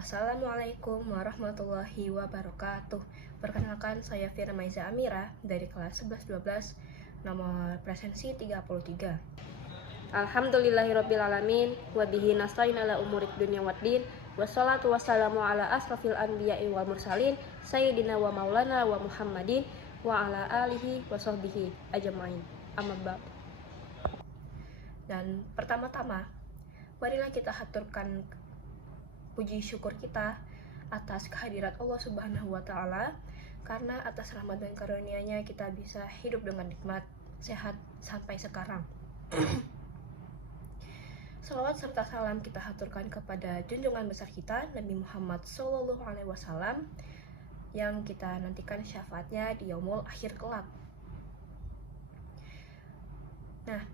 Assalamualaikum warahmatullahi wabarakatuh. Perkenalkan, saya Firmaiza Amira dari kelas 11-12, nomor presensi 33. Alhamdulillahirrabbilalamin, wabihi nasta'in ala umurid dunya waddin, wassalatu wassalamu ala asrafil anbiya'i wal mursalin, sayyidina wa maulana wa muhammadin, wa ala alihi wa sahbihi ajma'in. Amma ba'd. Dan pertama-tama, marilah kita haturkan puji syukur kita atas kehadirat Allah Subhanahu wa Ta'ala, karena atas rahmat dan karunia-Nya kita bisa hidup dengan nikmat, sehat sampai sekarang. Salawat serta salam kita haturkan kepada junjungan besar kita Nabi Muhammad SAW, yang kita nantikan syafaatnya di yaumul akhir kelak. Nah,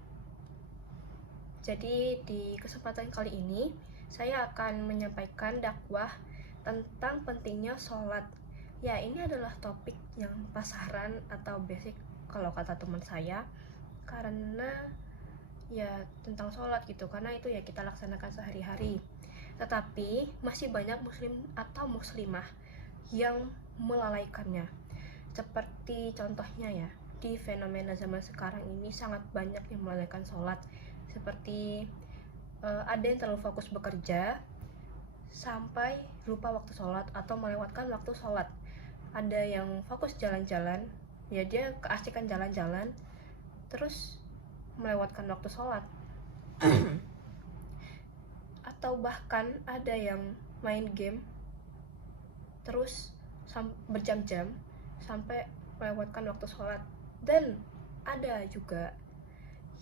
jadi di kesempatan kali ini saya akan menyampaikan dakwah tentang pentingnya sholat. Ya, ini adalah topik yang pasaran atau basic kalau kata teman saya, karena ya tentang sholat gitu, karena itu ya kita laksanakan sehari-hari. Tetapi masih banyak muslim atau muslimah yang melalaikannya. Seperti contohnya ya, di fenomena zaman sekarang ini sangat banyak yang melalaikan sholat. Seperti ada yang terlalu fokus bekerja sampai lupa waktu sholat atau melewatkan waktu sholat. Ada yang fokus jalan-jalan, ya dia keasikan jalan-jalan terus melewatkan waktu sholat. Atau bahkan ada yang main game terus berjam-jam sampai melewatkan waktu sholat. Dan ada juga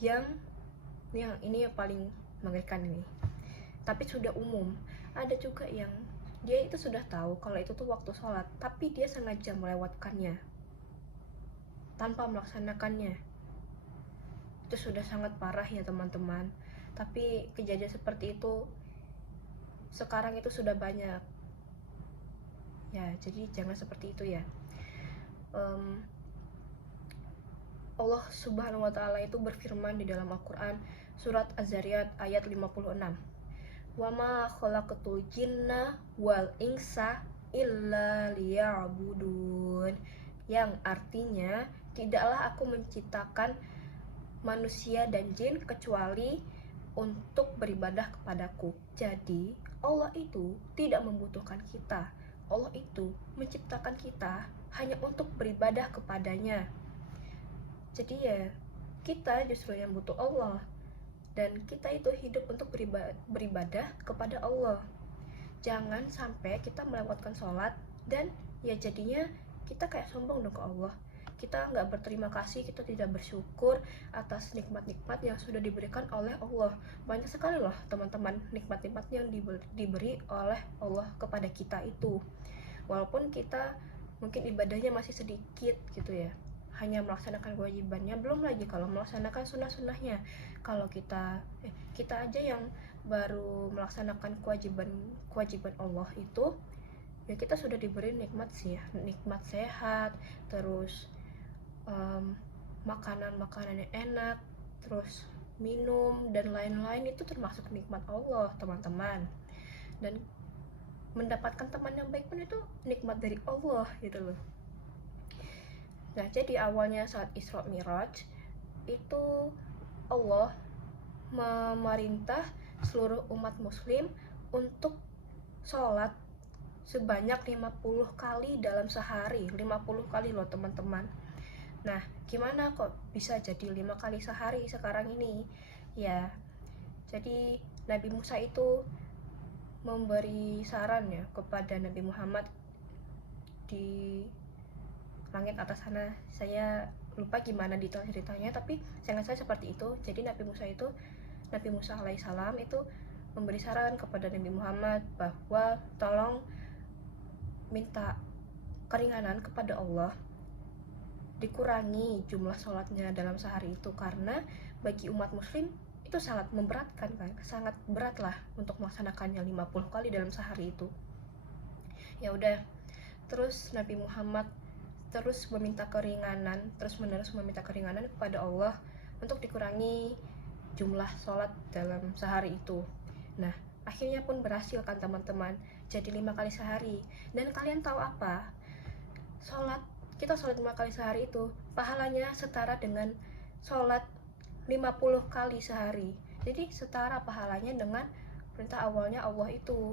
yang ini yang paling mengerikan ini, tapi sudah umum. Ada juga yang dia itu sudah tahu kalau itu tuh waktu sholat, tapi dia sengaja melewatkannya tanpa melaksanakannya. Itu sudah sangat parah ya teman-teman. Tapi kejadian seperti itu sekarang itu sudah banyak ya, jadi jangan seperti itu ya. Allah Subhanahu wa Ta'ala itu berfirman di dalam Al-Quran, surat Az-Zariyat ayat 56, wa ma khalaqatul jinna wal insa illa liya'budun, yang artinya tidaklah aku menciptakan manusia dan jin kecuali untuk beribadah kepadaku. Jadi Allah itu tidak membutuhkan kita. Allah itu menciptakan kita hanya untuk beribadah kepadanya. Jadi ya kita justru yang butuh Allah, dan kita itu hidup untuk beribadah kepada Allah. Jangan sampai kita melewatkan sholat dan ya jadinya kita kayak sombong dong ke Allah. Kita nggak berterima kasih, kita tidak bersyukur atas nikmat-nikmat yang sudah diberikan oleh Allah. Banyak sekali loh teman-teman nikmat-nikmat yang diberi oleh Allah kepada kita itu. Walaupun kita mungkin ibadahnya masih sedikit gitu ya, hanya melaksanakan kewajibannya, belum lagi kalau melaksanakan sunnah-sunnahnya. Kalau kita aja yang baru melaksanakan kewajiban Allah itu, ya kita sudah diberi nikmat sih ya, nikmat sehat, terus makanan-makanan yang enak, terus minum dan lain-lain, itu termasuk nikmat Allah teman-teman. Dan mendapatkan teman yang baik pun itu nikmat dari Allah gitu loh. Nah, jadi awalnya saat Isra Mi'raj itu Allah memerintah seluruh umat muslim untuk sholat sebanyak 50 kali dalam sehari. 50 kali loh teman-teman. Nah, gimana kok bisa jadi 5 kali sehari sekarang ini? Ya, jadi Nabi Musa itu memberi saran ya kepada Nabi Muhammad di langit atas sana. Saya lupa gimana detail ceritanya, tapi sangat saya seperti itu. Jadi Nabi Musa alaihissalam itu memberi saran kepada Nabi Muhammad bahwa tolong minta keringanan kepada Allah, dikurangi jumlah sholatnya dalam sehari itu, karena bagi umat muslim itu sangat memberatkan kan, sangat berat lah untuk melaksanakannya 50 kali dalam sehari itu. Ya udah, terus Nabi Muhammad terus meminta keringanan, terus-menerus meminta keringanan kepada Allah untuk dikurangi jumlah sholat dalam sehari itu. Nah, akhirnya pun berhasil kan teman-teman, jadi 5 kali sehari. Dan kalian tahu apa? Kita sholat 5 kali sehari itu pahalanya setara dengan sholat 50 kali sehari. Jadi setara pahalanya dengan perintah awalnya Allah itu.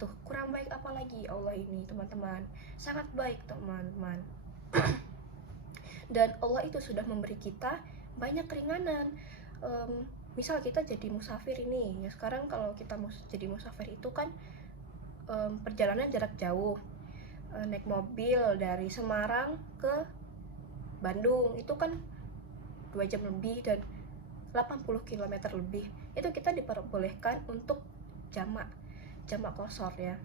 Tuh, kurang baik apa lagi Allah ini, teman-teman. Sangat baik, teman-teman. Dan Allah itu sudah memberi kita banyak keringanan. Misal kita jadi musafir ini ya, sekarang kalau kita jadi musafir itu kan perjalanan jarak jauh, naik mobil dari Semarang ke Bandung itu kan 2 jam lebih dan 80 km lebih. Itu kita diperbolehkan untuk jamak qasar ya,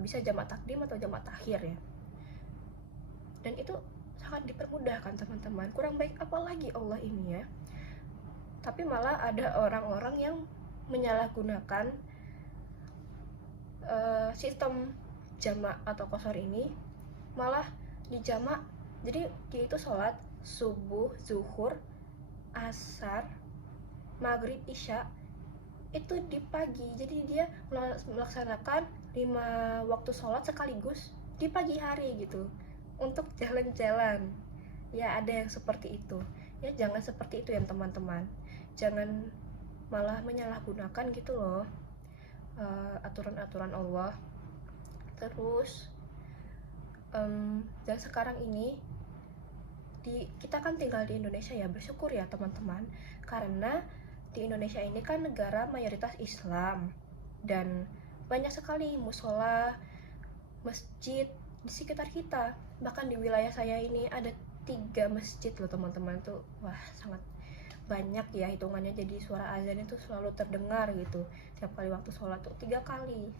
bisa jamak takdim atau jamak takhir ya. Dan itu sangat dipermudahkan teman-teman. Kurang baik apa lagi Allah ini ya. Tapi malah ada orang-orang yang menyalahgunakan sistem jamak atau qasar ini, malah dijamak. Jadi dia itu sholat subuh, zuhur, asar, maghrib, isya itu di pagi. Jadi dia melaksanakan 5 waktu sholat sekaligus di pagi hari gitu, untuk jalan-jalan ya. Ada yang seperti itu ya, jangan seperti itu ya teman-teman. Jangan malah menyalahgunakan gitu loh aturan-aturan Allah. Terus dan sekarang ini kita kan tinggal di Indonesia ya, bersyukur ya teman-teman, karena di Indonesia ini kan negara mayoritas Islam dan banyak sekali musola, masjid di sekitar kita. Bahkan di wilayah saya ini ada 3 masjid loh teman-teman tuh. Wah, sangat banyak ya hitungannya. Jadi suara azan itu selalu terdengar gitu tiap kali waktu sholat tuh 3 kali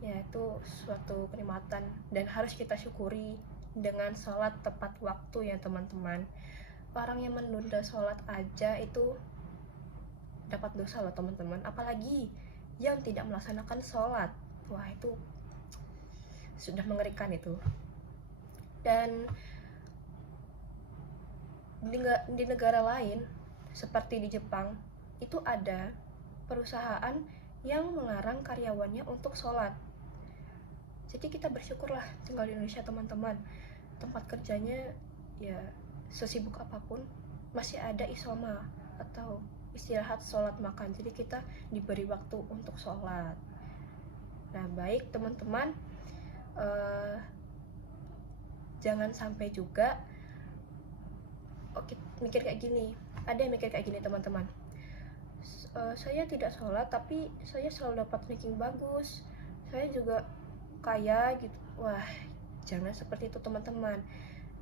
ya. Itu suatu kenikmatan dan harus kita syukuri dengan sholat tepat waktu ya teman-teman. Orang yang menunda sholat aja itu dapat dosa loh teman-teman, apalagi yang tidak melaksanakan sholat. Wah, itu sudah mengerikan itu. Dan di negara lain seperti di Jepang itu ada perusahaan yang melarang karyawannya untuk sholat. Jadi kita bersyukurlah tinggal di Indonesia teman-teman. Tempat kerjanya ya sesibuk apapun masih ada isoma atau istirahat sholat makan. Jadi kita diberi waktu untuk sholat. Nah, baik teman-teman, jangan sampai juga mikir kayak gini. Ada yang mikir kayak gini teman-teman, saya tidak sholat tapi saya selalu dapat ranking bagus, saya juga kaya gitu. Wah, jangan seperti itu teman-teman.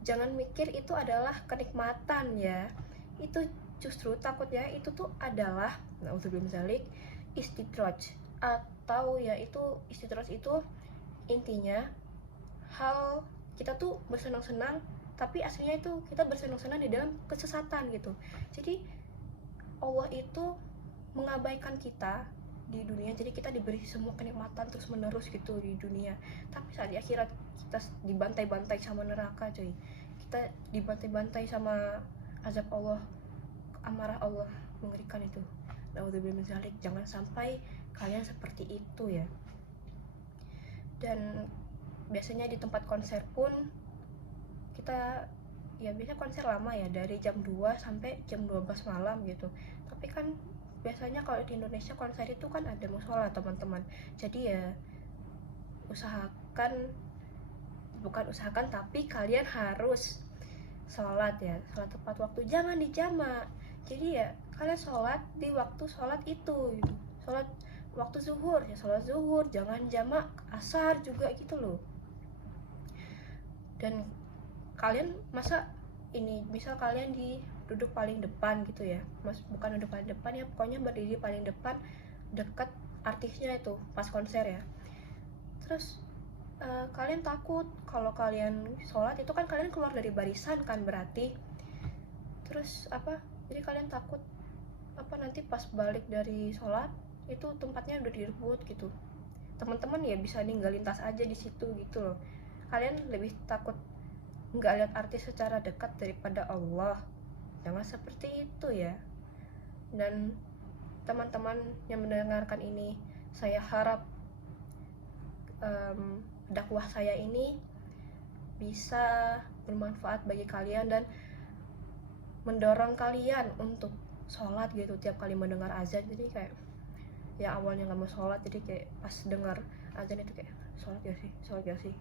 Jangan mikir itu adalah kenikmatan ya. Itu justru takutnya itu tuh adalah istidraj, atau ya itu istidraj itu intinya hal kita tuh bersenang-senang tapi aslinya itu kita bersenang-senang di dalam kesesatan gitu. Jadi Allah itu mengabaikan kita di dunia, jadi kita diberi semua kenikmatan terus menerus gitu di dunia, tapi saat di akhirat kita dibantai-bantai sama neraka coy. Kita dibantai-bantai sama azab Allah, amarah Allah, mengerikan itu. Naudzubillah min dzalik. Jangan sampai kalian seperti itu ya. Dan biasanya di tempat konser pun kita ya biasanya konser lama ya, dari jam 2 sampai jam 12 malam gitu. Tapi kan biasanya kalau di Indonesia konser itu kan ada musola teman-teman. Jadi ya tapi kalian harus sholat ya, sholat tepat waktu, jangan dijamak. Jadi ya kalian sholat di waktu sholat itu gitu. Sholat waktu zuhur ya sholat zuhur, jangan jamak asar juga gitu loh. Dan kalian masa ini misal kalian duduk paling depan gitu ya, bukan duduk paling depan ya, pokoknya berdiri paling depan dekat artisnya itu pas konser ya. Terus kalian takut kalau kalian sholat itu kan kalian keluar dari barisan kan berarti. Terus jadi kalian takut nanti pas balik dari sholat itu tempatnya udah direbut gitu. Teman-teman ya bisa ninggalin tas aja di situ gitu loh. Kalian lebih takut nggak lihat artis secara dekat daripada Allah. Jangan seperti itu ya. Dan teman-teman yang mendengarkan ini, saya harap dakwah saya ini bisa bermanfaat bagi kalian dan mendorong kalian untuk sholat gitu tiap kali mendengar azan. Jadi kayak ya awalnya nggak mau sholat, jadi kayak pas dengar azan itu kayak sholat ya sih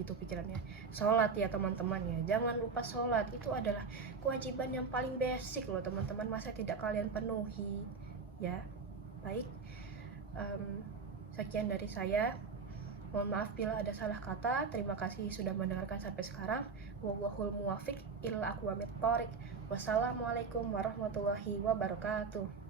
gitu pikirannya. Sholat ya teman-teman ya, jangan lupa sholat, itu adalah kewajiban yang paling basic loh teman-teman, masa tidak kalian penuhi ya. Baik, sekian dari saya. Mohon maaf bila ada salah kata. Terima kasih sudah mendengarkan sampai sekarang. Wallahul muwaffiq ila aqwamit thoriq. Wassalamualaikum warahmatullahi wabarakatuh.